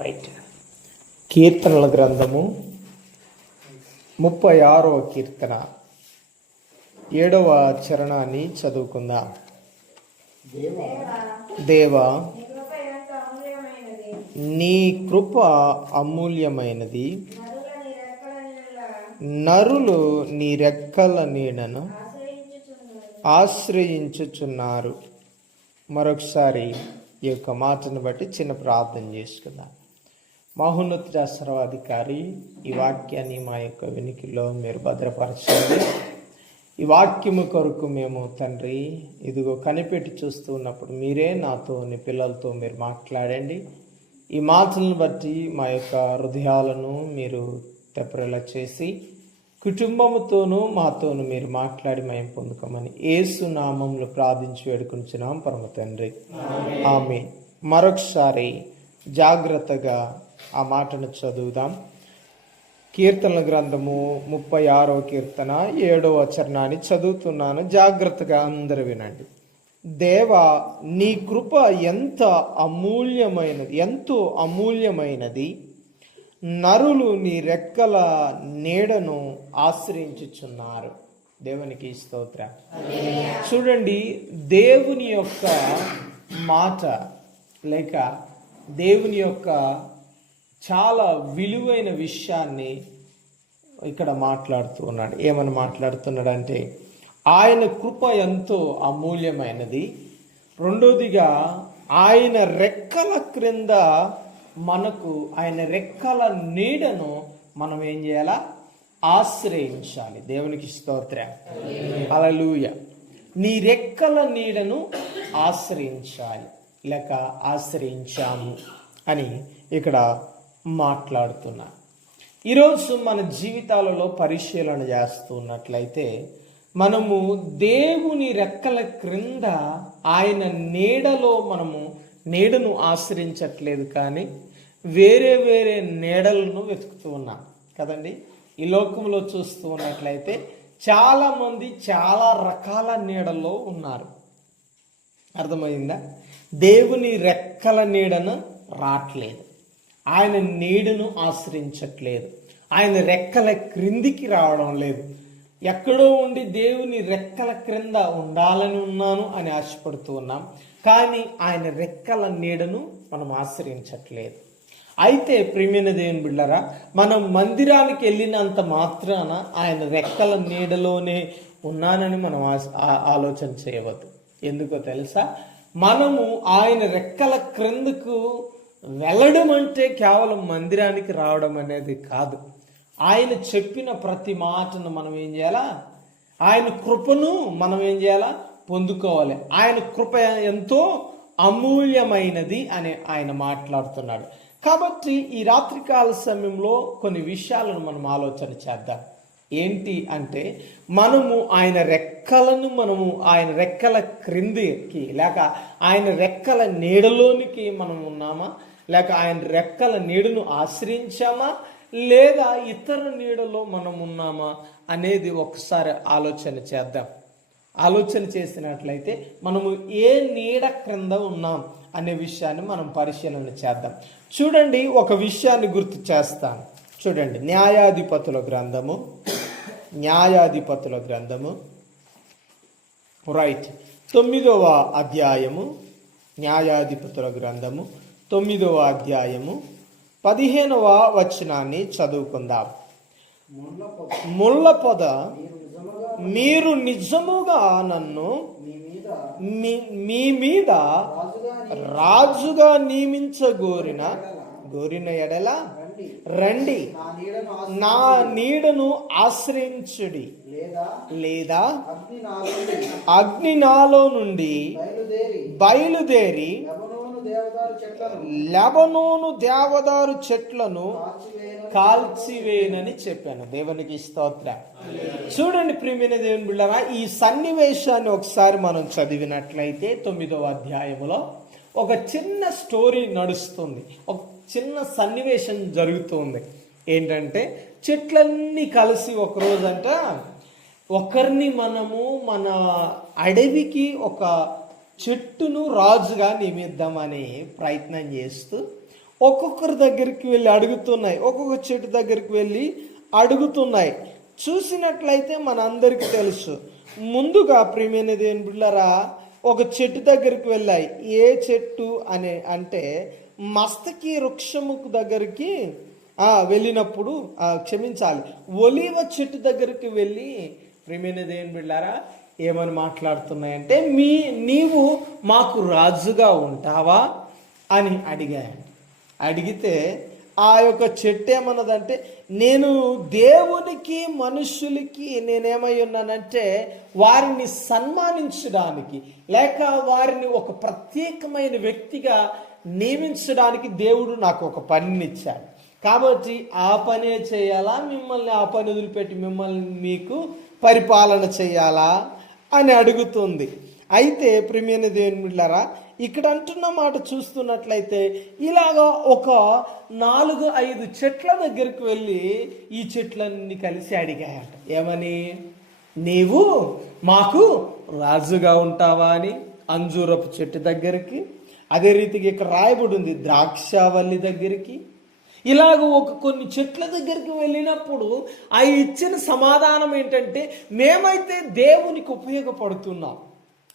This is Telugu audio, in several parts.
రైట్. కీర్తనల గ్రంథము 36వ కీర్తన 7వ చరణాన్ని చదువుకుందాం. దేవా, నీ కృప అమూల్యమైనది, నరులు నీ రెక్కల నీడను ఆశ్రయించుచున్నారు. మరొకసారి ఈ యొక్క మాటను బట్టి చిన్న ప్రార్థన చేసుకుందాం. మహోన్నత సర్వాధికారి, ఈ వాక్యాన్ని మా యొక్క వినికిలో మీరు భద్రపరచండి. ఈ వాక్యము కొరకు మేము తండ్రి ఇదిగో కనిపెట్టి చూస్తూ ఉన్నప్పుడు మీరే నాతో నీ పిల్లలతో మీరు మాట్లాడండి. ఈ మాటలను బట్టి మా యొక్క హృదయాలను మీరు తెప్పరేలా చేసి కుటుంబముతోనూ మాతోనూ మీరు మాట్లాడి మేము పొందుకోమని యేసు నామములో ప్రార్థించి వేడుకుంటున్నాం పరమ తండ్రి, ఆమేన్. మరొకసారి జాగ్రత్తగా ఆ మాటను చదువుదాం. కీర్తనల గ్రంథము 36వ కీర్తన 7వ చరణాన్ని చదువుతున్నాను. జాగ్రత్తగా అందరూ వినండి. దేవా, నీ కృప ఎంతో అమూల్యమైనది, నరులు నీ రెక్కల నీడను ఆశ్రయించుచున్నారు. దేవునికి స్తోత్రం. చూడండి, దేవుని యొక్క మాట లేక దేవుని యొక్క చాలా విలువైన విషయాన్ని ఇక్కడ మాట్లాడుతూ ఉన్నాడు. ఏమని మాట్లాడుతున్నాడు అంటే, ఆయన కృప ఎంతో అమూల్యమైనది, రెండోదిగా ఆయన రెక్కల క్రింద మనకు ఆయన రెక్కల నీడను మనం ఏం చేయాలా? ఆశ్రయించాలి. దేవునికి స్తోత్రం. హల్లెలూయా. నీ రెక్కల నీడను ఆశ్రయించాలి లేక ఆశ్రయించాము అని ఇక్కడ మాట్లాడుతున్నా. ఈరోజు మన జీవితాలలో పరిశీలన చేస్తున్నట్లయితే మనము దేవుని రెక్కల క్రింద ఆయన నీడలో మనము నీడను ఆశ్రయించట్లేదు, కానీ వేరే వేరే నీడలను వెతుకుతూ ఉన్నాం కదండి. ఈ లోకంలో చూస్తూ ఉన్నట్లయితే చాలామంది చాలా రకాల నీడల్లో ఉన్నారు. అర్థమైందా? దేవుని రెక్కల నీడను రావట్లేదు, ఆయన నీడను ఆశ్రయించట్లేదు, ఆయన రెక్కల క్రిందికి రావడం లేదు. ఎక్కడో ఉండి దేవుని రెక్కల క్రింద ఉండాలని ఉన్నాను అని ఆశపడుతూ ఉన్నాం, కానీ ఆయన రెక్కల నీడను మనం ఆశ్రయించట్లేదు. అయితే ప్రియమైన దేవుని బిడ్డలారా, మనం మందిరానికి వెళ్ళినంత మాత్రాన ఆయన రెక్కల నీడలోనే ఉన్నానని మనం ఆలోచన చేయవద్దు. ఎందుకో తెలుసా? మనము ఆయన రెక్కల క్రిందకు వెళ్ళడం అంటే కేవలం మందిరానికి రావడం అనేది కాదు. ఆయన చెప్పిన ప్రతి మాటను మనం ఏం చేయాలా? ఆయన కృపను మనం ఏం చేయాలా? పొందుకోవాలి. ఆయన కృప ఎంతో అమూల్యమైనది అని ఆయన మాట్లాడుతున్నాడు. కాబట్టి ఈ రాత్రికాల సమయంలో కొన్ని విషయాలను మనం ఆలోచన చేద్దాం. ఏంటి అంటే, మనము ఆయన రెక్కల క్రిందికి లేక ఆయన రెక్కల నీడలోనికి మనం ఉన్నామా, లేక ఆయన రెక్కల నీడను ఆశ్రయించామా, లేదా ఇతర నీడలో మనం ఉన్నామా అనేది ఒకసారి ఆలోచన చేద్దాం. ఆలోచన చేసినట్లయితే మనము ఏ నీడ క్రింద ఉన్నాం అనే విషయాన్ని మనం పరిశీలన చేద్దాం. చూడండి, ఒక విషయాన్ని గుర్తు చేస్తాను. చూడండి, న్యాయాధిపతుల గ్రంథము రైట్ 9వ అధ్యాయము, న్యాయాధిపతుల గ్రంథము 9వ అధ్యాయము 15వ వచనాన్ని చదువుకుందాం. ముళ్ళ పొద, మీరు నిజముగా నన్ను మీ మీద రాజుగా నియమించగోరిన ఎడల రండి, నా నీడను ఆశ్రయించుడి, లేదా అగ్ని నాలో నుండి బయలుదేరి లెబనోను దేవదారు చెట్లను కాల్చివేయనని చెప్పాను. దేవునికి స్తోత్రం. చూడండి ప్రియమైన దేవుని బిడ్డలారా, ఈ సన్నివేశాన్ని ఒకసారి మనం చదివినట్లయితే 9వ అధ్యాయములో ఒక చిన్న స్టోరీ నడుస్తుంది, ఒక చిన్న సన్నివేశం జరుగుతుంది. ఏంటంటే, చెట్లన్నీ కలిసి ఒకరోజంట ఒకరిని మనము మన అడవికి ఒక చెట్టును రాజుగా నియమిద్దామని ప్రయత్నం చేస్తూ ఒక్కొక్కరి దగ్గరికి వెళ్ళి అడుగుతున్నాయి, ఒక్కొక్క చెట్టు దగ్గరికి వెళ్ళి అడుగుతున్నాయి. చూసినట్లయితే మనందరికీ తెలుసు. ముందుగా ప్రియమైన దేవుని బిడ్డలారా, ఒక చెట్టు దగ్గరికి వెళ్ళాయి. ఏ చెట్టు అంటే మస్తకి వృక్షము దగ్గరికి వెళ్ళినప్పుడు, క్షమించాలి, ఒలీవ చెట్టు దగ్గరికి వెళ్ళి ప్రియమైన దేవుని బిడ్డలారా ఏమని మాట్లాడుతున్నాయంటే, నీవు మాకు రాజుగా ఉంటావా అని అడిగాయండి. అడిగితే ఆ యొక్క చెట్టు ఏమన్నదంటే, నేను దేవునికి మనుషులకి నేనేమై ఉన్నానంటే వారిని సన్మానించడానికి, లేక వారిని ఒక ప్రత్యేకమైన వ్యక్తిగా నియమించడానికి దేవుడు నాకు ఒక పనినిచ్చాడు. కాబట్టి ఆ పనే చేయాలా, మిమ్మల్ని ఆ పని వదిలిపెట్టి మిమ్మల్ని మీకు పరిపాలన చేయాలా అని అడుగుతుంది. అయితే ప్రియమైన దేవుని బిడ్డలారా, ఇక్కడ అంటున్న మాట చూస్తున్నట్లయితే ఇలాగా ఒక 4-5 చెట్ల దగ్గరికి వెళ్ళి ఈ చెట్లన్నీ కలిసి అడిగాయట. ఏమని? నీవు మాకు రాజుగా ఉంటావా అని. అంజూరపు చెట్టు దగ్గరికి, అదే రీతిగా ఇక్కడ రాయబడి ఉంది ద్రాక్షావల్లి దగ్గరికి. ఇలాగ కొన్ని చెట్ల దగ్గరికి వెళ్ళినప్పుడు ఆ ఇచ్చిన సమాధానం ఏంటంటే, మేమైతే దేవునికి ఉపయోగపడుతున్నాం.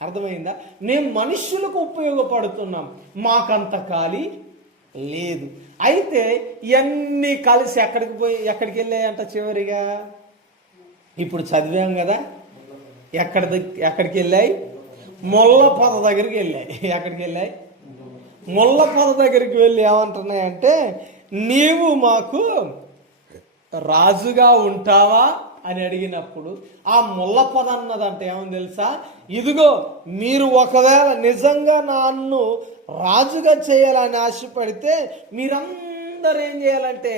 అర్థమైందా? మేము మనుషులకు ఉపయోగపడుతున్నాం, మాకంత ఖాళీ లేదు. అయితే ఇవన్నీ కలిసి ఎక్కడికి వెళ్ళాయంట? చివరిగా ఇప్పుడు చదివాం కదా, ఎక్కడికి వెళ్ళాయి? ముళ్ళ పొద దగ్గరికి వెళ్ళాయి. ఎక్కడికి వెళ్ళాయి? ముళ్ళ పొద దగ్గరికి వెళ్ళి ఏమంటున్నాయంటే, నీవు మాకు రాజుగా ఉంటావా అని అడిగినప్పుడు ఆ ముళ్ళ పొద అన్నదంటే ఏమని తెలుసా? ఇదిగో, మీరు ఒకవేళ నిజంగా నన్ను రాజుగా చేయాలని ఆశపడితే మీరందరూ ఏం చేయాలంటే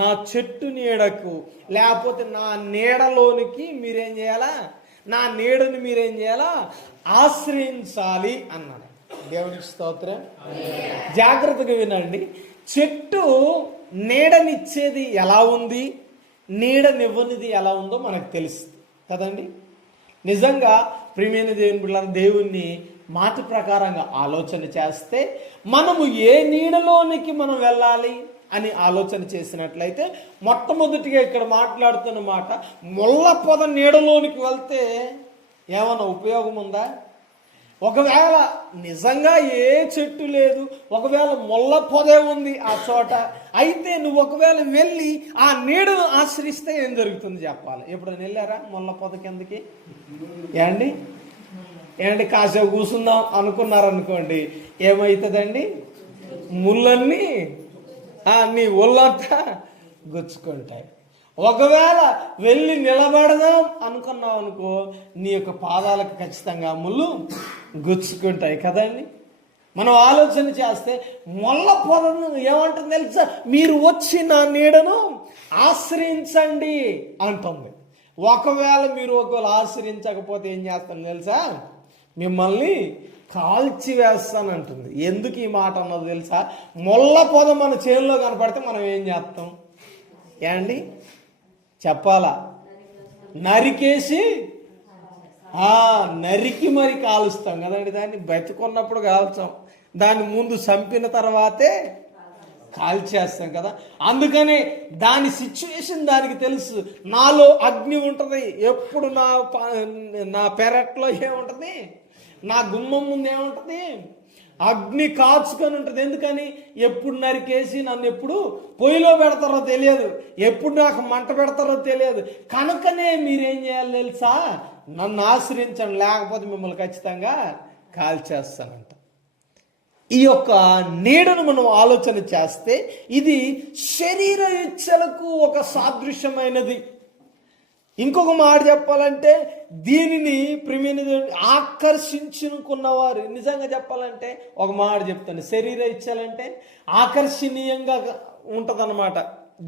నా చెట్టు నీడకు, లేకపోతే నా నీడలోనికి మీరేం చేయాలా, నా నీడని మీరేం చేయాలా, ఆశ్రయించాలి అన్నాడు. దేవునికి స్తోత్రం. జాగ్రత్తగా వినండి. చెట్టు నీడనిచ్చేది ఎలా ఉంది, నీడనివ్వనిది ఎలా ఉందో మనకు తెలుస్తుంది కదండి. నిజంగా ప్రియమైన దేవుని బిడ్డలారా, దేవుణ్ణి మాట ప్రకారంగా ఆలోచన చేస్తే మనము ఏ నీడలోనికి మనం వెళ్ళాలి అని ఆలోచన చేసినట్లయితే, మొట్టమొదటిగా ఇక్కడ మాట్లాడుతున్న మాట, ముళ్ళ పొద నీడలోనికి వెళ్తే ఏమైనా ఉపయోగం ఉందా? ఒకవేళ నిజంగా ఏ చెట్టు లేదు, ఒకవేళ ముళ్ళ పొదే ఉంది ఆ చోట, అయితే నువ్వు ఒకవేళ వెళ్ళి ఆ నీడను ఆశ్రయిస్తే ఏం జరుగుతుంది చెప్పాలి. ఎప్పుడైనా వెళ్ళారా ముళ్ళ పొద కిందకి? ఏంటి కాసేపు కూర్చుందాం అనుకున్నారనుకోండి, ఏమవుతుందండి? ముళ్ళన్నీ నీ ఒళ్ళంతా గుచ్చుకుంటాయి. ఒకవేళ వెళ్ళి నిలబడదాం అనుకున్నావు అనుకో, నీ యొక్క పాదాలకు ఖచ్చితంగా ముళ్ళు గుచ్చుకుంటాయి కదండి. మనం ఆలోచన చేస్తే ముళ్ళ పొదను ఏమంటుంది తెలుసా? మీరు వచ్చి నా నీడను ఆశ్రయించండి అంటుంది. ఒకవేళ ఆశ్రయించకపోతే ఏం చేస్తాను తెలుసా? మిమ్మల్ని కాల్చి వేస్తానంటుంది. ఎందుకు ఈ మాట అన్నది తెలుసా? ముళ్ళ పొద మన చేనులో కనపడితే మనం ఏం చేస్తాం? చెప్పాలా? నరికేసి నరికి మరి కాలుస్తాం కదండి. దాన్ని బతికున్నప్పుడు కాల్చాం, దాన్ని ముందు చంపిన తర్వాతే కాల్చేస్తాం కదా. అందుకనే దాని సిచ్యువేషన్ దానికి తెలుసు. నాలో అగ్ని ఉంటుంది ఎప్పుడు, నా పెరట్లో ఏముంటుంది, నా గుమ్మం ముందు ఏముంటుంది, అగ్ని కాచుకొని ఉంటుంది. ఎందుకని? ఎప్పుడు నరికేసి నన్ను ఎప్పుడు పొయ్యిలో పెడతారో తెలియదు, ఎప్పుడు నాకు మంట పెడతారో తెలియదు. కనుకనే మీరేం చేయాలి తెలుసా? నన్ను ఆశ్రయించండి, లేకపోతే మిమ్మల్ని ఖచ్చితంగా కాల్చేస్తానంట. ఈ యొక్క నీడను మనం ఆలోచన చేస్తే ఇది శరీర ఇచ్చలకు ఒక సాదృశ్యమైనది. ఇంకొక మాట చెప్పాలంటే, దీనిని ఆకర్షించుకున్నవారు, నిజంగా చెప్పాలంటే ఒక మాట చెప్తాను, శరీర ఇచ్చాలంటే ఆకర్షణీయంగా ఉంటుందన్నమాట.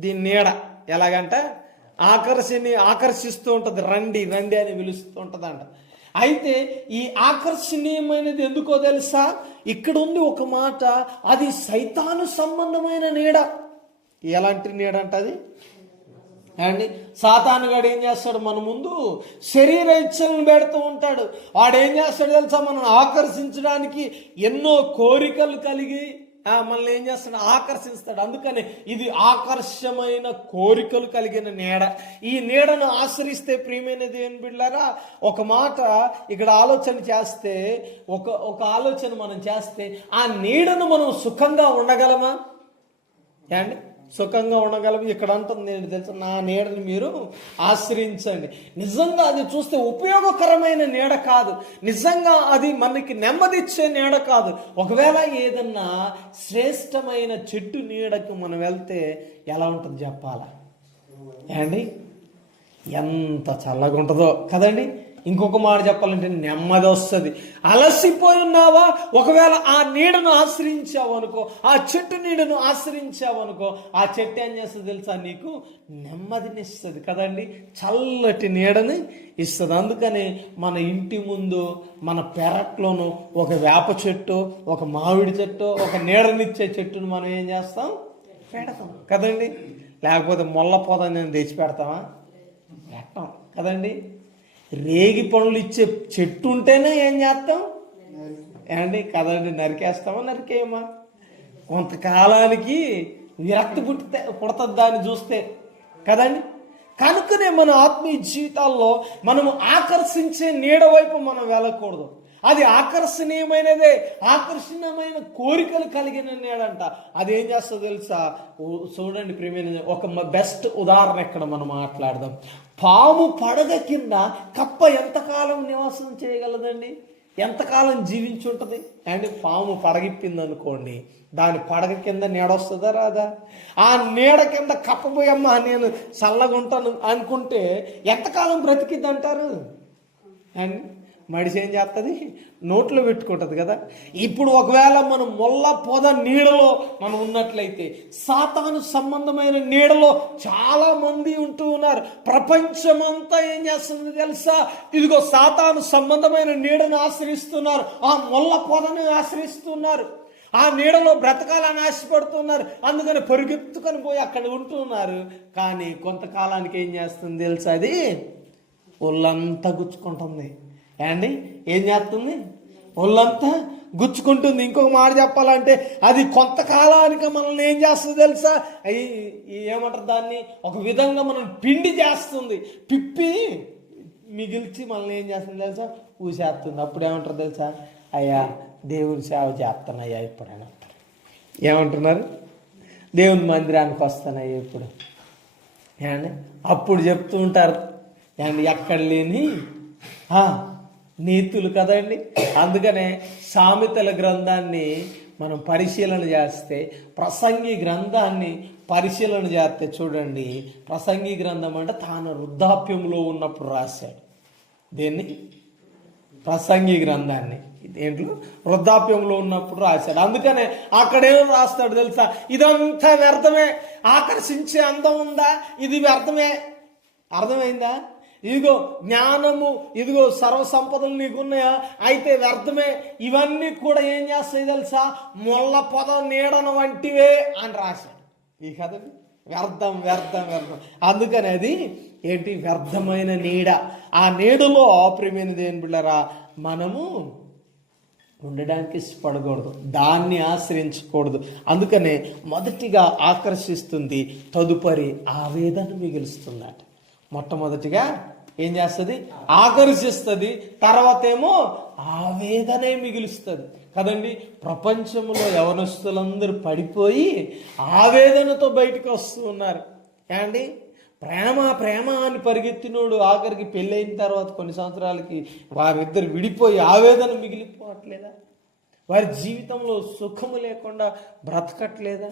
దీని నీడ ఎలాగంటే ఆకర్షిస్తూ ఉంటుంది, రండి రండి అని పిలుస్తూ ఉంటుందంట. అయితే ఈ ఆకర్షణీయమైనది ఎందుకో తెలుసా? ఇక్కడ ఉంది ఒక మాట, అది సైతాను సంబంధమైన నీడ. ఎలాంటి నీడ అంటే అది సాతానుగాడు ఏం చేస్తాడు? మన ముందు శరీర ఇచ్చలను పెడుతూ ఉంటాడు. వాడు ఏం చేస్తాడు తెలుసా? మనం ఆకర్షించడానికి ఎన్నో కోరికలు కలిగి మనల్ని ఏం చేస్తాడు, ఆకర్షిస్తాడు. అందుకని ఇది ఆకర్షమైన కోరికలు కలిగిన నీడ. ఈ నీడను ఆశ్రయిస్తే ప్రియమైన దేవుని బిడ్డలారా, ఒక మాట ఇక్కడ ఆలోచన చేస్తే, ఒక ఆలోచన మనం చేస్తే, ఆ నీడను మనం సుఖంగా ఉండగలమా అండి? సుఖంగా ఉండగలము. ఇక్కడ అంటుంది ఏంటి తెలుసు, నా నీడని మీరు ఆశ్రయించండి. నిజంగా అది చూస్తే ఉపయోగకరమైన నీడ కాదు, నిజంగా అది మనకి నెమ్మదిచ్చే నీడ కాదు. ఒకవేళ ఏదన్నా శ్రేష్టమైన చెట్టు నీడకు మనం వెళ్తే ఎలా ఉంటుంది చెప్పాలా అండి? ఎంత చల్లగా ఉంటుందో కదండి. ఇంకొక మాట చెప్పాలంటే నెమ్మది వస్తుంది. అలసిపోయి ఉన్నావా, ఒకవేళ ఆ నీడను ఆశ్రయించావు అనుకో, ఆ చెట్టు నీడను ఆశ్రయించావు అనుకో, ఆ చెట్టు ఏం చేస్తుంది తెలుసా, నీకు నెమ్మదినిస్తుంది కదండి, చల్లటి నీడని ఇస్తుంది. అందుకని మన ఇంటి ముందు, మన పెరట్లోనూ ఒక వేప చెట్టు, ఒక మామిడి చెట్టు, ఒక నీడనిచ్చే చెట్టును మనం ఏం చేస్తాం, పెడతాం కదండి. లేకపోతే మొల్ల పొద నేను తెచ్చి పెడతామా, పెట్టాం కదండి. రేగి పండ్లు ఇచ్చే చెట్టు ఉంటేనే ఏం చేస్తాం ఏమండి కదండి, నరికేస్తామా, నరికేయమా? కొంతకాలానికి విరక్తి పుడుతుంది దాన్ని చూస్తే కదండి. కనుకనే మన ఆత్మీయ జీవితాల్లో మనము ఆకర్షించే నీడ వైపు మనం వెళ్ళకూడదు. అది ఆకర్షణీయమైనదే, ఆకర్షణీయమైన కోరికలు కలిగిన నీడంట. అదేం చేస్తుందో తెలుసా? చూడండి ప్రియమైన, ఒక బెస్ట్ ఉదాహరణ ఇక్కడ మనం మాట్లాడదాం. పాము పడగ కింద కప్ప ఎంతకాలం నివాసం చేయగలదండి? ఎంతకాలం జీవించి ఉంటుంది అండి? పాము పడగిప్పింది అనుకోండి, దాని పడగ కింద నీడ వస్తుందా రాదా? ఆ నీడ కింద కప్పపోయమ్మా నేను చల్లగా ఉంటాను అనుకుంటే ఎంతకాలం బ్రతికిద్ది అంటారు అండి? మడిసి ఏం చేస్తుంది, నోట్లో పెట్టుకుంటుంది కదా. ఇప్పుడు ఒకవేళ మనం మొల్ల పొద నీడలో మనం ఉన్నట్లయితే, సాతాను సంబంధమైన నీడలో చాలా మంది ఉంటూ ఉన్నారు. ప్రపంచమంతా ఏం చేస్తుంది తెలుసా? ఇదిగో సాతాను సంబంధమైన నీడను ఆశ్రయిస్తున్నారు, ఆ మొల్ల పొదను ఆశ్రయిస్తున్నారు, ఆ నీడలో బ్రతకాలని ఆశపడుతున్నారు. అందుకని పరిగెత్తుకొని పోయి అక్కడ ఉంటున్నారు. కానీ కొంతకాలానికి ఏం చేస్తుంది తెలుసా? అది ఒళ్ళంతా గుచ్చుకుంటుంది అండి. ఏం చేస్తుంది? ఒళ్ళంతా గుచ్చుకుంటుంది. ఇంకొక మాట చెప్పాలంటే, అది కొంతకాలానికి మనల్ని ఏం చేస్తుంది తెలుసా? ఏమంటారు దాన్ని, ఒక విధంగా మనం పిండి చేస్తుంది, పిప్పి మిగిల్చి మనల్ని ఏం చేస్తుంది తెలుసా? ఊసేస్తుంది. అప్పుడు ఏమంటారు తెలుసా? అయ్యా దేవుని సేవ చేస్తానయ్యా ఇప్పుడైనా. ఏమంటున్నారు? దేవుని మందిరానికి వస్తానయ్యా ఇప్పుడు ఏమండి. అప్పుడు చెప్తూ ఉంటారు ఏమండి, ఎక్కడ లేని నీతులు కదండి. అందుకనే సామెతల గ్రంథాన్ని మనం పరిశీలన చేస్తే, ప్రసంగి గ్రంథాన్ని పరిశీలన చేస్తే చూడండి, ప్రసంగి గ్రంథం అంటే తాను వృద్ధాప్యంలో ఉన్నప్పుడు రాశాడు. దేన్ని? ప్రసంగి గ్రంథాన్ని దేంట్లో వృద్ధాప్యంలో ఉన్నప్పుడు రాశాడు. అందుకనే అక్కడేం రాస్తాడు తెలుసా? ఇదంతా వ్యర్థమే. ఆకర్షించే అందం ఉందా? ఇది వ్యర్థమే. అర్థమైందా? ఇదిగో జ్ఞానము, ఇదిగో సర్వ సంపదలు నీకున్నాయా? అయితే వ్యర్థమే. ఇవన్నీ కూడా ఏం చేస్తాయి తెలుసా? మొల్ల పొద నీడను వంటివే అని రాశాడు. ఈ కదండి, వ్యర్థం వ్యర్థం వ్యర్థం. అందుకని అది ఏంటి? వ్యర్థమైన నీడ. ఆ నీడలో ప్రియమైన దేవుని బిడ్డలారా మనము ఉండడానికి ఇష్టపడకూడదు, దాన్ని ఆశ్రయించకూడదు. అందుకనే మొదటిగా ఆకర్షిస్తుంది, తదుపరి ఆవేదన మిగులుస్తుందట. మొట్టమొదటిగా ఏం చేస్తుంది? ఆకర్షిస్తుంది, తర్వాత ఏమో ఆవేదనే మిగులుస్తుంది కదండి. ప్రపంచంలో యవనస్తులందరూ పడిపోయి ఆవేదనతో బయటకు వస్తూ ఉన్నారు ఏమండి. ప్రేమ ప్రేమ అని పరిగెత్తినోడు ఆఖరికి పెళ్ళైన తర్వాత కొన్ని సంవత్సరాలకి వారిద్దరు విడిపోయి ఆవేదన మిగిలిపోవట్లేదా? వారి జీవితంలో సుఖము లేకుండా బ్రతకట్లేదా?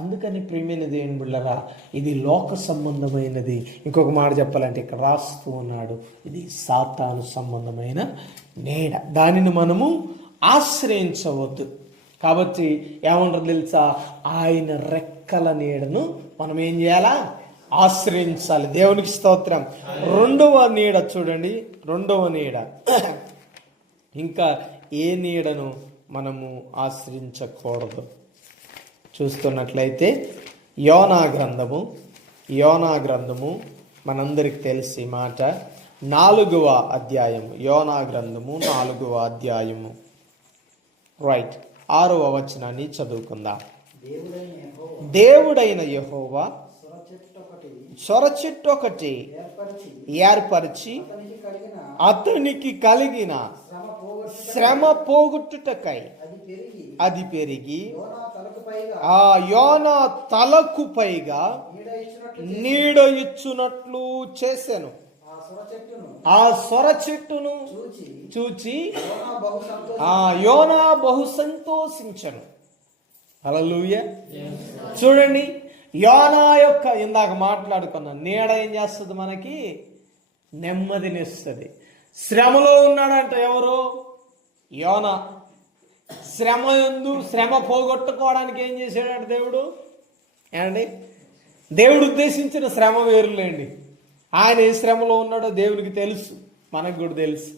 అందుకని ప్రియమైన దేవుని బిడ్డలారా, ఇది లోక సంబంధమైనది. ఇంకొక మాట చెప్పాలంటే ఇక్కడ రాస్తూ ఉన్నాడు, ఇది సాతాను సంబంధమైన నీడ. దానిని మనము ఆశ్రయించవద్దు. కాబట్టి ఏమంటారు తెలుసా? ఆయన రెక్కల నీడను మనం ఏం చేయాలా? ఆశ్రయించాలి. దేవునికి స్తోత్రం. రెండవ నీడ చూడండి, రెండవ నీడ. ఇంకా ఏ నీడను మనము ఆశ్రయించకూడదు చూస్తున్నట్లయితే యోనా గ్రంథము మనందరికి తెలిసి మాట 4వ అధ్యాయము. యోనా గ్రంథము 4వ అధ్యాయము. రైట్, 6వ వచనాన్ని చదువుకుందాం. దేవుడైన యెహోవా సొర చెట్టు ఒకటి ఏర్పరిచి అతనికి కలిగిన శ్రమ పోగొట్టుటకై అది పెరిగి ఆ యోనా తలకు పైగా నీడ ఇచ్చునట్లు చేసెను. ఆ సొర చెట్టును చూచి ఆ యోనా బహు సంతోషించెను. హల్లెలూయా. చూడండి, యోనా యొక్క ఇందాక మాట్లాడుకున్న నీడ ఏం చేస్తుంది? మనకి నెమ్మదినిస్తుంది. శ్రమలో ఉన్నాడంట ఎవరు? యోనా. శ్రమ పోగొట్టుకోవడానికి ఏం చేశాడంటే దేవుడు ఏమండి, దేవుడు ఉద్దేశించిన శ్రమ వేరులేండి. ఆయన ఏ శ్రమలో ఉన్నాడో దేవునికి తెలుసు, మనకు కూడా తెలుసు.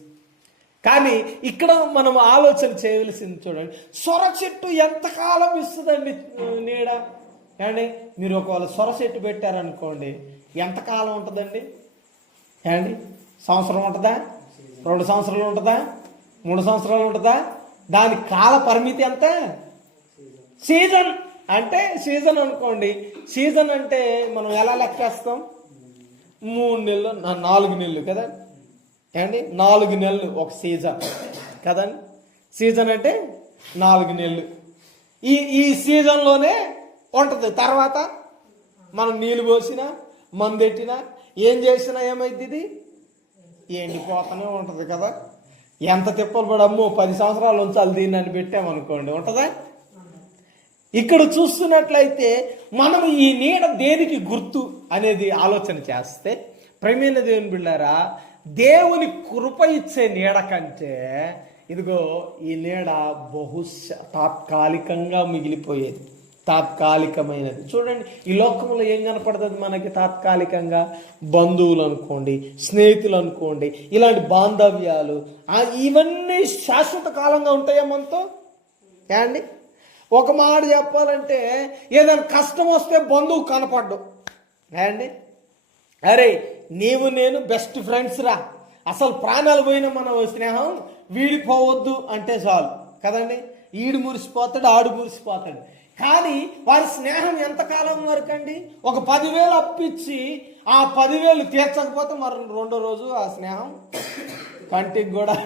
కానీ ఇక్కడ మనం ఆలోచన చేయవలసింది చూడండి, సొర చెట్టు ఎంతకాలం ఇస్తుందండి నీడ? ఏమండి, మీరు ఒకవేళ సొర చెట్టు పెట్టారనుకోండి, ఎంతకాలం ఉంటుందండి? ఏమండి, సంవత్సరం ఉంటుందా? 2 సంవత్సరాలు ఉంటుందా? 3 సంవత్సరాలు ఉంటుందా? దాని కాల పరిమితి ఎంత? సీజన్ అంటే సీజన్ అనుకోండి. సీజన్ అంటే మనం ఎలా లెక్కేస్తాం? 3 నెలలు 4 నెలలు కదా ఏమండి, 4 నెలలు ఒక సీజన్ కదండి. సీజన్ అంటే 4 నెలలు. ఈ సీజన్లోనే ఉంటుంది. తర్వాత మనం నీళ్ళు పోసినా మందెట్టినా ఏం చేసినా ఏమైంది? ఇది ఎండిపోతూనే ఉంటుంది కదా. ఎంత తిప్పలు పడి అమ్మో 10 సంవత్సరాలు ఉంచాలి దీన్ని అని పెట్టామనుకోండి, ఉంటుందా? ఇక్కడ చూస్తున్నట్లయితే మనం ఈ నీడ దేనికి గుర్తు అనేది ఆలోచన చేస్తే, ప్రేమైన దేవుని బిడ్డలారా, దేవుని కృప ఇచ్చే నీడ కంటే ఇదిగో ఈ నీడ తాత్కాలికంగా మిగిలిపోయేది, తాత్కాలికమైనది. చూడండి, ఈ లోకంలో ఏం కనపడుతుంది మనకి తాత్కాలికంగా? బంధువులు అనుకోండి, స్నేహితులు అనుకోండి, ఇలాంటి బాంధవ్యాలు ఇవన్నీ శాశ్వత కాలంగా ఉంటాయా మనతో? ఏమండి, ఒక మాట చెప్పాలంటే ఏదైనా కష్టం వస్తే బంధువు కనపడ్డు. ఏమండి, అరే నీవు నేను బెస్ట్ ఫ్రెండ్స్ రా, అసలు ప్రాణాలు పోయిన మన స్నేహం వీడిపోవద్దు అంటే చాలు కదండి. ఈడు మురిసిపోతాడు, ఆడు మురిసిపోతాడు. కానీ వారి స్నేహం ఎంతకాలం వరకు అండి? ఒక 10,000 అప్పిచ్చి ఆ 10,000 తీర్చకపోతే మరి 2వ రోజు ఆ స్నేహం కంటికి కూడా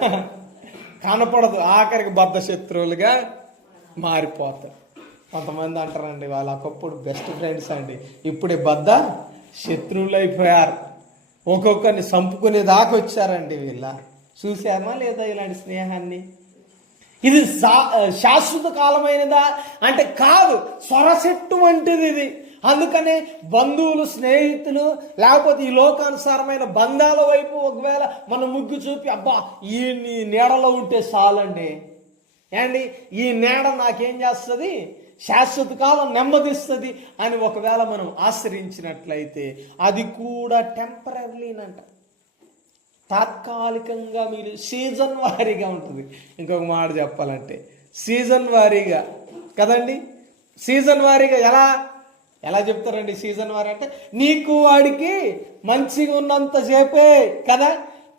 కనపడదు. ఆఖరికి బద్ధ శత్రువులుగా మారిపోతారు. కొంతమంది అంటారండి, వాళ్ళు ఒకప్పుడు బెస్ట్ ఫ్రెండ్స్ అండి, ఇప్పుడే బద్ధ శత్రువులు అయిపోయారు, ఒక్కొక్కరిని చంపుకునే దాకా వచ్చారండి. వీళ్ళ చూసామా లేదా ఇలాంటి స్నేహాన్ని? ఇది శాశ్వత కాలమైనదా అంటే కాదు, సొరచెట్టు వంటిది ఇది. అందుకనే బంధువులు, స్నేహితులు, లేకపోతే ఈ లోకానుసారమైన బంధాల వైపు ఒకవేళ మనం ముగ్గు చూపి అబ్బా ఈ నీడలో ఉంటే చాలండి, ఏమండి ఈ నీడ నాకేం చేస్తుంది? శాశ్వత కాలం నెమ్మదిస్తుంది అని ఒకవేళ మనం ఆశ్రయించినట్లయితే అది కూడా టెంపరీనంట, తాత్కాలికంగా. మీరు సీజన్ వారీగా ఉంటుంది. ఇంకొక మాట చెప్పాలంటే సీజన్ వారీగా కదండి. సీజన్ వారీగా ఎలా చెప్తారండి? సీజన్ వారీ అంటే నీకు వాడికి మంచిగా ఉన్నంత సేపే కదా.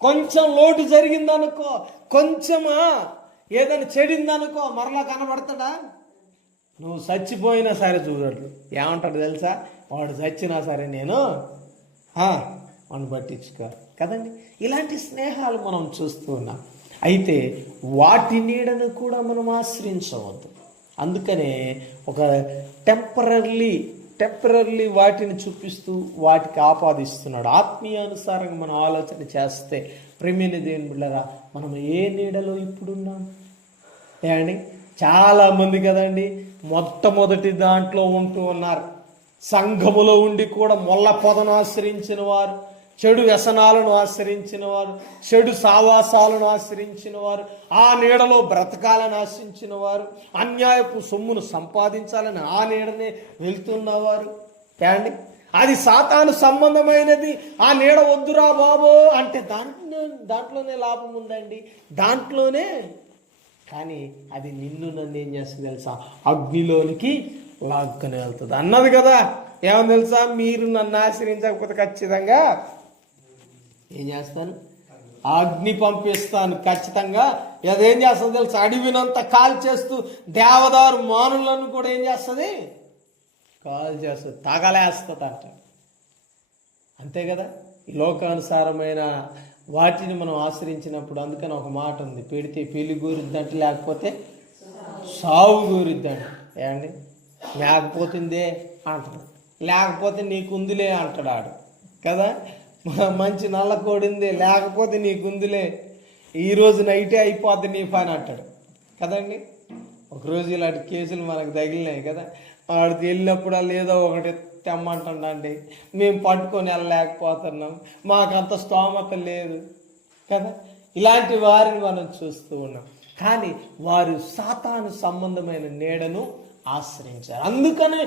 కొంచెం లోటు జరిగిందనుకో, కొంచెమా ఏదైనా చెడిందనుకో, మరలా కనబడతాడా? నువ్వు చచ్చిపోయినా సరే చూడట్లు ఏమంటాడు తెలుసా? వాడు చచ్చినా సరే నేను వాడిని పట్టించుకో కదండి. ఇలాంటి స్నేహాలు మనం చూస్తూ ఉన్నాం. అయితే వాటి నీడను కూడా మనం ఆశ్రయించవద్దు. అందుకనే ఒక టెంపరీ వాటిని చూపిస్తూ వాటికి ఆపాదిస్తున్నాడు. ఆత్మీయానుసారంగా మనం ఆలోచన చేస్తే ప్రేమైన దేవుని బిడ్డలారా, మనం ఏ నీడలో ఇప్పుడున్నాం? ఏమండి, చాలామంది కదండి మొట్టమొదటి దాంట్లో ఉంటూ ఉన్నారు. సంఘములో ఉండి కూడా మొల్ల పొదను ఆశ్రయించిన వారు, చెడు వ్యసనాలను ఆశ్రయించిన వారు, చెడు సావాసాలను ఆశ్రయించిన వారు, ఆ నీడలో బ్రతకాలని ఆశించిన వారు, అన్యాయపు సొమ్మును సంపాదించాలని ఆ నీడనే వెళ్తున్నవారు. ఏమండి, అది సాతాను సంబంధమైనది, ఆ నీడ వద్దురా బాబో అంటే దాంట్లోనే లాభం ఉందండి, దాంట్లోనే. కానీ అది నిన్ను నన్ను ఏం చేస్తుంది తెలుసా? అగ్నిలోనికి లాక్కుని వెళ్తుంది అన్నది కదా. ఏమని తెలుసా? మీరు నన్ను ఆశ్రయించకపోతే ఖచ్చితంగా ఏం చేస్తాను? అగ్ని పంపిస్తాను ఖచ్చితంగా. అదేం చేస్తుంది తెలుసు, అడవినంతా కాల్ చేస్తూ దేవదారు మానులను కూడా ఏం చేస్తుంది, కాల్ చేస్తుంది, తగలేస్తుంది అంట. అంతే కదా, ఈ లోకానుసారమైన వాటిని మనం ఆశ్రయించినప్పుడు. అందుకని ఒక మాట ఉంది, పెడితే పెళ్లి గూరిద్దంట, లేకపోతే సావు గూరిద్దంట. ఏమండి, లేకపోతుందే అంటాడు, లేకపోతే నీకుందిలే అంటాడు ఆడు కదా. మంచి నల్ల కోడింది, లేకపోతే నీకుందిలే, ఈరోజు నైటే అయిపోద్ది నీ పని అంటాడు కదండి. ఒకరోజు ఇలాంటి కేసులు మనకు తగిలినాయి కదా. వాడికి వెళ్ళినప్పుడు ఏదో ఒకటి తెమ్మంటుండండి, మేము పట్టుకొని వెళ్ళలేకపోతున్నాం, మాకంత స్తోమత లేదు కదా. ఇలాంటి వారిని మనం చూస్తూ ఉన్నాం. కానీ వారు సాతాను సంబంధమైన నీడను ఆశ్రయించారు. అందుకనే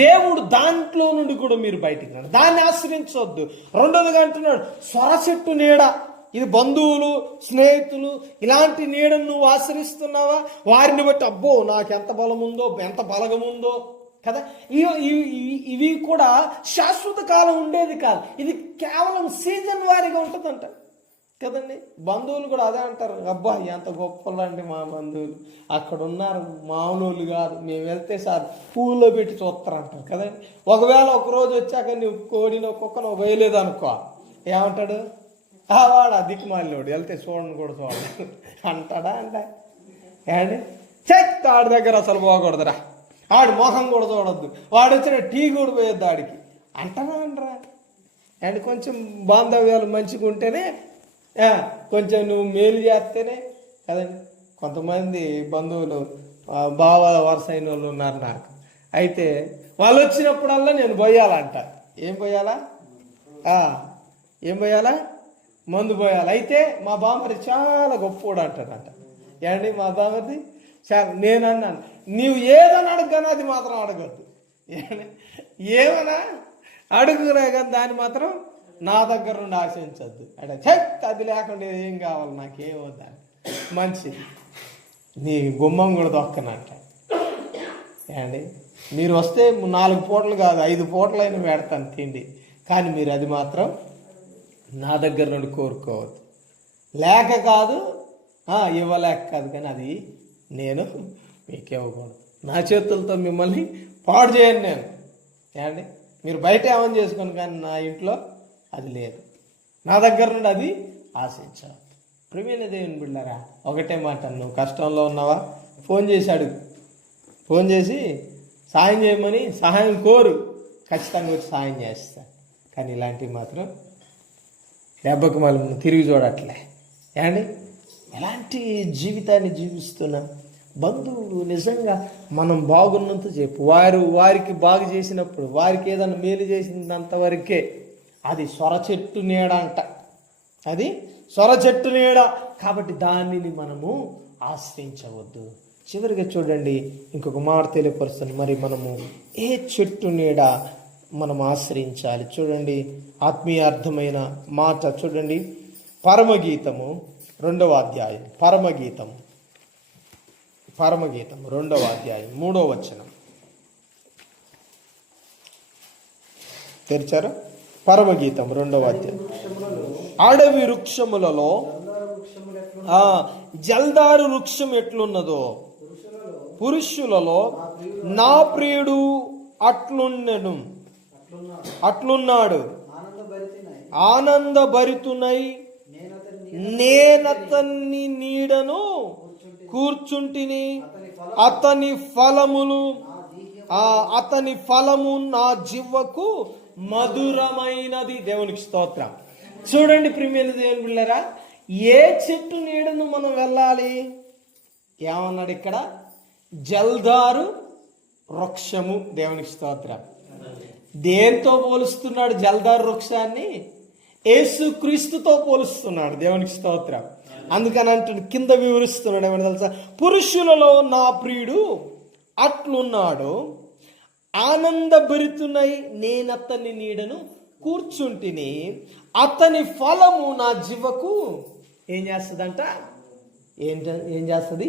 దేవుడు దాంట్లో నుండి కూడా మీరు బయటికి రండి, దాన్ని ఆశ్రయించవద్దు. రెండోదిగా అంటున్నాడు, సొర చెట్టు నీడ. ఇది బంధువులు, స్నేహితులు, ఇలాంటి నీడను నువ్వు ఆశ్రయిస్తున్నావా? వారిని బట్టి అబ్బో నాకు ఎంత బలం ఉందో, ఎంత బలగముందో కదా. ఇవి కూడా శాశ్వత కాలం ఉండేది కాదు, ఇది కేవలం సీజన్ వారీగా ఉంటుందంట కదండి. బంధువులు కూడా అదే అంటారు, అబ్బా ఎంత గొప్పలండి మా బంధువులు, అక్కడ ఉన్నారు, మామూలు కాదు, మేము వెళ్తే సార్ పూల్లో పెట్టి చూస్తారంటారు కదండి. ఒకవేళ ఒకరోజు వచ్చాక నువ్వు కోడినో కుక్కనో వేయలేదు అనుకో, ఏమంటాడు, వాడు దిక్కుమాలినోడు, వెళ్తే చూడండి కూడా చూడండి అంటాడా అంట. ఏమండి, ఆడి దగ్గర అసలు పోకూడదురా, ఆడు మొహం కూడా చూడొద్దు, వాడు వచ్చిన టీ కూడా పోయొద్దు ఆడికి అంటారా అంటరా. అండ్ కొంచెం బాంధవ్యాలు మంచిగా ఉంటేనే, కొంచెం నువ్వు మేలు చేస్తేనే కదండి. కొంతమంది బంధువులు బావ వరుస అయిన వాళ్ళు ఉన్నారు నాకు. అయితే వాళ్ళు వచ్చినప్పుడల్లా నేను పోయాలంట. ఏం పోయాలా, ఏం పోయాలా, మందు పోయాలి. అయితే మా బామ్మది చాలా గొప్పోడు అంటాడంట. ఏమండి, మా బామ్మది చాలా, నేను అన్నాను, నీవు ఏదని అడగగానే అది మాత్రం అడగద్దు, ఏమన్నా అడుగురా కానీ దాన్ని మాత్రం నా దగ్గర నుండి ఆశించద్దు. అంటే అది లేకుండా ఏం కావాలి నాకేమొద్దా, మంచిది, నీ గుమ్మం కూడా దొక్కనంట. ఏమండి, మీరు వస్తే 4 పూటలు కాదు 5 పూటలైనా పెడతాను తిండి, కానీ మీరు అది మాత్రం నా దగ్గర నుండి కోరుకోవద్దు. లేక కాదు, ఇవ్వలేక కాదు, కానీ అది నేను మీకు ఇవ్వకూడదు. నా చేతులతో మిమ్మల్ని పాడు చేయను నేను. ఏమండి, మీరు బయట ఏమని చేసుకోండి, కానీ నా ఇంట్లో అది లేదు, నా దగ్గర నుండి అది ఆశించాలి. ప్రియమైన దేవుని బిడ్డలారా, ఒకటే మాట, నువ్వు కష్టంలో ఉన్నావా, ఫోన్ చేసి అడుగు, ఫోన్ చేసి సాయం చేయమని సహాయం కోరు, ఖచ్చితంగా వచ్చి సాయం చేస్తా. కానీ ఇలాంటివి మాత్రం దెబ్బకు మళ్ళీ తిరిగి చూడట్లే. ఏమండి, ఎలాంటి జీవితాన్ని జీవిస్తున్నా బంధువులు నిజంగా మనం బాగున్నంత చెప్పు, వారికి బాగు చేసినప్పుడు, వారికి ఏదైనా మేలు చేసినంత వరకే అది సొర చెట్టు నీడ అంట. అది సొర చెట్టు నీడ, కాబట్టి దానిని మనము ఆశ్రయించవద్దు. చివరిగా చూడండి, ఇంకొక మాట తెలియపరుస్తాను, మరి మనము ఏ చెట్టు నీడ మనం ఆశ్రయించాలి. చూడండి, ఆత్మీయ అర్థమైన మాట చూడండి, పరమగీతము 2వ అధ్యాయం, పరమగీతం 2వ అధ్యాయం 3వ వచనం తెరిచారా? పరమగీతం 2వ అధ్యాయం. అడవి వృక్షములలో జల్దారు వృక్షం ఎట్లున్నదో పురుషులలో నా ప్రియుడు అట్లున్నాడు, ఆనందభరితునై నేనతన్ని నీడను కూర్చుంటిని, అతని ఫలము నా జివ్వకు మధురమైనది. దేవునికి స్తోత్రం. చూడండి ప్రియమైన దేవుని బిడ్డలారా, ఏ చెట్టు నీడను మనం వెళ్ళాలి? ఏమన్నాడు ఇక్కడ? జల్దారు వృక్షము. దేవునికి స్తోత్రం. దేంతో పోలుస్తున్నాడు జల్దారు వృక్షాన్ని? యేసుక్రీస్తుతో పోలుస్తున్నాడు. దేవునికి స్తోత్రం. అందుకని అంటున్నాడు, కింద వివరిస్తున్నాడు, ఏమని తెలుసా? పురుషులలో నా ప్రియుడు అట్లున్నాడు, ఆనందభరితునై నేనతని నీడను కూర్చుంటిని, అతని ఫలము నా జివ్వకు ఏం చేస్తుందంట? ఏం చేస్తుంది?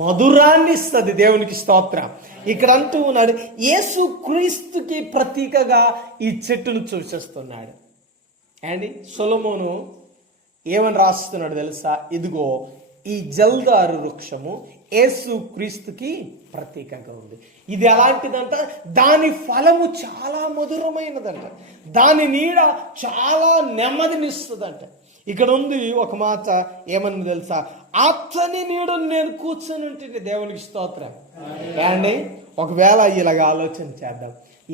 మధురాన్ని ఇస్తుంది. దేవునికి స్తోత్రం. ఇక్కడ అంటూ ఉన్నాడు, యేసుక్రీస్తుకి ప్రతీకగా ఈ చెట్టును సూచిస్తున్నాడు. అండి, సొలొమోను ఏమని రాస్తున్నాడు తెలుసా? ఇదిగో ఈ జల్దారు వృక్షము యేసు క్రీస్తుకి ప్రతీకగా ఉంది. ఇది ఎలాంటిదంట? దాని ఫలము చాలా మధురమైనదంట, దాని నీడ చాలా నెమ్మదినిస్తుందంట. ఇక్కడ ఉంది ఒక మాట, ఏమని తెలుసా? అతని నీడను నేను కూర్చొని ఉంటుంది. దేవునికి స్తోత్రం. అండి, ఒకవేళ ఇలాగ ఆలోచన చేద్దాం.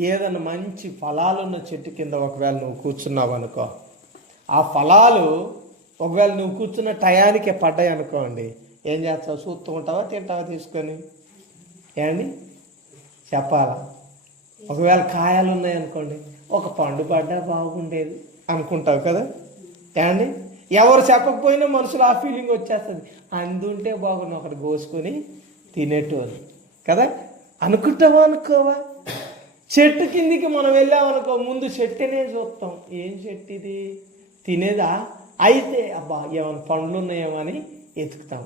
ఏదైనా మంచి ఫలాలున్న చెట్టు కింద ఒకవేళ నువ్వు కూర్చున్నావు అనుకో, ఆ ఫలాలు ఒకవేళ నువ్వు కూర్చున్న టయానికే పడ్డాయి అనుకోండి, ఏం చేస్తావు? చూస్తూ ఉంటావా, తింటావా తీసుకొని? ఏమండి చెప్పాలా? ఒకవేళ కాయలు ఉన్నాయి అనుకోండి, ఒక పండు పడ్డా బాగుండేది అనుకుంటావు కదా. ఏమండి ఎవరు చెప్పకపోయినా మనసులో ఆ ఫీలింగ్ వచ్చేస్తుంది, అందుంటే బాగుండు ఒకటి కోసుకొని తినేటోళ్ళు కదా అనుకుంటావా అనుకోవా? చెట్టు కిందికి మనం వెళ్ళామనుకో, ముందు చెట్టునే చూస్తాం. ఏం చెట్టు ఇది, తినేదా? అయితే అబ్బా ఏమైనా పండ్లు ఉన్నాయేమో అని ఎతుకుతామా?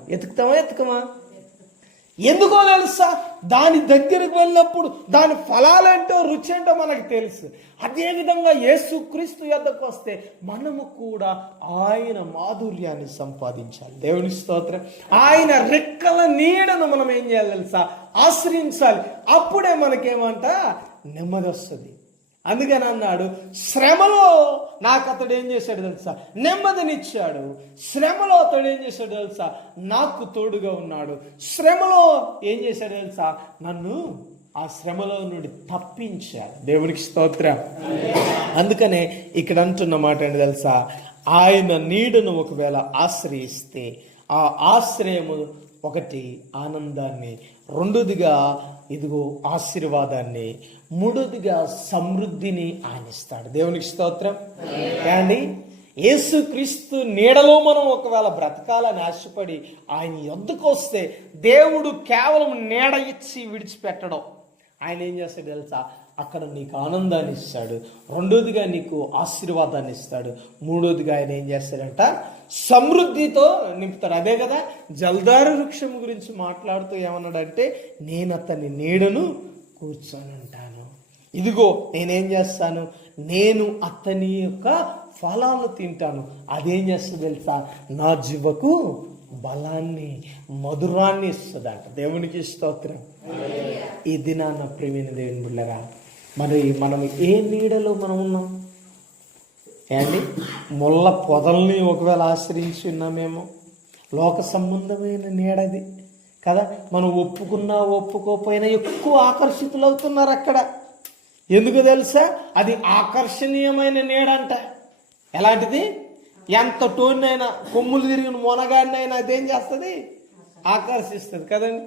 ఎందుకో తెలుసా? దాని దగ్గరకు వెళ్ళినప్పుడు దాని ఫలాలేంటో రుచి ఏంటో మనకు తెలుసు. అదేవిధంగా యేసుక్రీస్తు యొద్దకు వస్తే మనము కూడా ఆయన మాధుర్యాన్ని సంపాదించాలి. దేవుని స్తోత్రం. ఆయన రెక్కల నీడను మనం ఏం చేయాలి తెలుసా? ఆశ్రయించాలి. అప్పుడే మనకేమంట నెమ్మది వస్తుంది. అందుకని అన్నాడు, శ్రమలో నాకు అతడు ఏం చేశాడు తెలుసా? నెమ్మదినిచ్చాడు. శ్రమలో అతడు ఏం చేశాడు తెలుసా? నాకు తోడుగా ఉన్నాడు. శ్రమలో ఏం చేశాడు తెలుసా? నన్ను ఆ శ్రమలో నుండి తప్పించాడు. దేవునికి స్తోత్రం. అందుకనే ఇక్కడ అంటున్న మాట ఏంటి తెలుసా? ఆయన నీడను ఒకవేళ ఆశ్రయిస్తే ఆ ఆశ్రయము ఒకటి ఆనందాన్ని, రెండోదిగా ఇదిగో ఆశీర్వాదాన్ని, మూడోదిగా సమృద్ధిని ఆయన ఇస్తాడు. దేవునికి స్తోత్రం. అండి, యేసుక్రీస్తు నీడలో మనం ఒకవేళ బ్రతకాలని ఆశపడి ఆయన యొద్దకు వస్తే దేవుడు కేవలం నీడ ఇచ్చి విడిచిపెట్టడం. ఆయన ఏం చేస్తాడు తెలుసా? అక్కడ నీకు ఆనందాన్ని ఇస్తాడు, రెండోదిగా నీకు ఆశీర్వాదాన్ని ఇస్తాడు, మూడోదిగా ఆయన ఏం చేస్తాడంట? సమృద్ధితో నింపుతాడు. అదే కదా జల్దారు వృక్షం గురించి మాట్లాడుతూ ఏమన్నాడంటే, నేను అతని నీడను కూర్చొని ఉంటాను. ఇదిగో నేనేం చేస్తాను? నేను అతని యొక్క ఫలాలు తింటాను. అదేం చేస్తుంది తెలుసా? నా జీవకు బలాన్ని, మధురాన్ని ఇస్తుందంట. దేవునికి స్తోత్రం. ఈ దినాన్న ప్రియమైన దేవుని బిడ్డలారా, మరి మనం ఏ నీడలో మనం ఉన్నాం? ఏండి, ముళ్ళ పొదల్ని ఒకవేళ ఆశ్రయించి ఉన్నామేమో. లోక సంబంధమైన నీడది కదా. మనం ఒప్పుకున్నా ఒప్పుకోపోయినా ఎక్కువ ఆకర్షితులు అవుతున్నారు అక్కడ. ఎందుకు తెలుసా? అది ఆకర్షణీయమైన నీడంట. ఎలాంటిది? ఎంత టోన్నైనా, కొమ్ములు తిరిగిన మొనగాడినైనా అదేం చేస్తుంది? ఆకర్షిస్తుంది కదండి.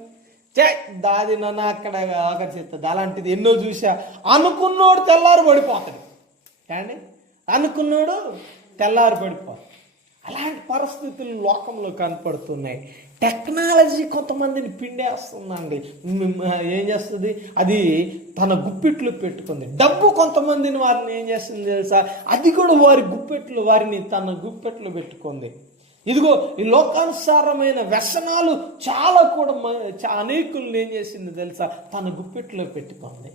దాది నన్ను అక్కడ ఆకర్షిస్తుంది. అలాంటిది ఎన్నో చూసా. అనుకున్నోడు తెల్లారు పడిపోతాడు. కానీ అనుకున్నాడు తెల్లారి పడిపోతాడు. అలాంటి పరిస్థితులు లోకంలో కనపడుతున్నాయి. టెక్నాలజీ కొంతమందిని పిండేస్తుందండి. ఏం చేస్తుంది? అది తన గుప్పిట్లు పెట్టుకుంది. డబ్బు కొంతమందిని వారిని ఏం చేస్తుంది తెలుసా? అది కూడా వారిని తన గుప్పెట్లు పెట్టుకుంది. ఇదిగో ఈ లోకానుసారమైన వ్యసనాలు చాలా కూడా అనేకులను ఏం చేసింది తెలుసా? తన గుప్పెట్లో పెట్టుకుంది.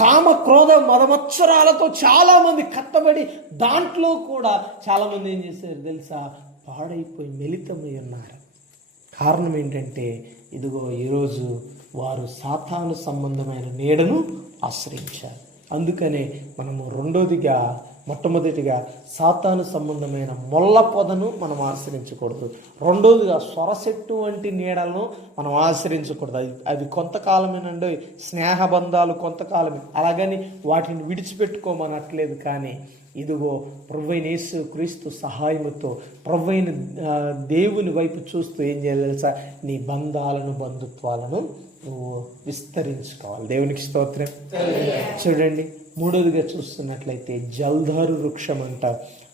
కామ క్రోధ మదమత్సరాలతో చాలా మంది కట్టబడి దాంట్లో కూడా చాలా మంది ఏం చేశారు తెలుసా? పాడైపోయి మిళితమై ఉన్నారు. కారణం ఏంటంటే ఇదిగో ఈరోజు వారు సాతాను సంబంధమైన నీడను ఆశ్రయించారు. అందుకనే మనము మొట్టమొదటిగా సాతాను సంబంధమైన మొల్ల పొదను మనం ఆశ్రయించకూడదు. రెండోదిగా సొరసెట్టు వంటి నీడలను మనం ఆశ్రయించకూడదు. అది కొంతకాలమేనండి. స్నేహబంధాలు కొంతకాలమే, అలాగని వాటిని విడిచిపెట్టుకోమనట్లేదు. కానీ ఇదిగో ప్రభువైన యేసు క్రీస్తు సహాయముతో ప్రభువైన దేవుని వైపు చూస్తూ ఏం చేయాలి తెలుసా? నీ బంధుత్వాలను నువ్వు విస్తరించుకోవాలి. దేవునికి స్తోత్రం. చూడండి, మూడోదిగా చూస్తున్నట్లయితే జల్దారు వృక్షం అంట.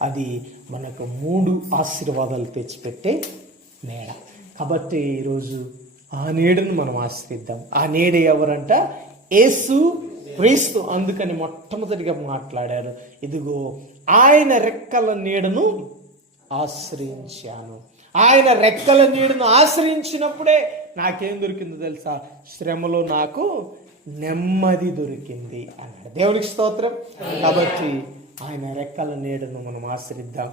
అది మనకు 3 ఆశీర్వాదాలు తెచ్చిపెట్టే నీడ. కాబట్టి ఈరోజు ఆ నీడను మనం ఆశ్రయిద్దాం. ఆ నీడ ఎవరంట? యేసు క్రీస్తు. అందుకని మొట్టమొదటిగా మాట్లాడారు, ఇదిగో ఆయన రెక్కల నీడను ఆశ్రయించాను. ఆయన రెక్కల నీడను ఆశ్రయించినప్పుడే నాకేం దొరికిందో తెలుసా? శ్రమలో నాకు నెమ్మది దొరికింది అన్నాడు. దేవునికి స్తోత్రం. కాబట్టి ఆయన రెక్కల నీడను మనం ఆశ్రయిద్దాం.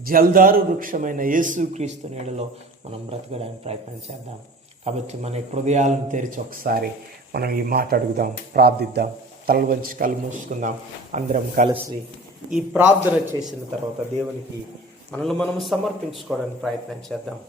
జల్దారు వృక్షమైన యేసుక్రీస్తు నీడలో మనం బ్రతకడానికి ప్రయత్నం చేద్దాం. కాబట్టి మన హృదయాలను తెరిచి ఒకసారి మనం ఈ మాట అడుగుదాం, ప్రార్థిద్దాం. తలలు వంచి కళ్ళు మూసుకుందాం. అందరం కలిసి ఈ ప్రార్థన చేసిన తర్వాత దేవునికి మనల్ని మనం సమర్పించుకోవడానికి ప్రయత్నం చేద్దాం.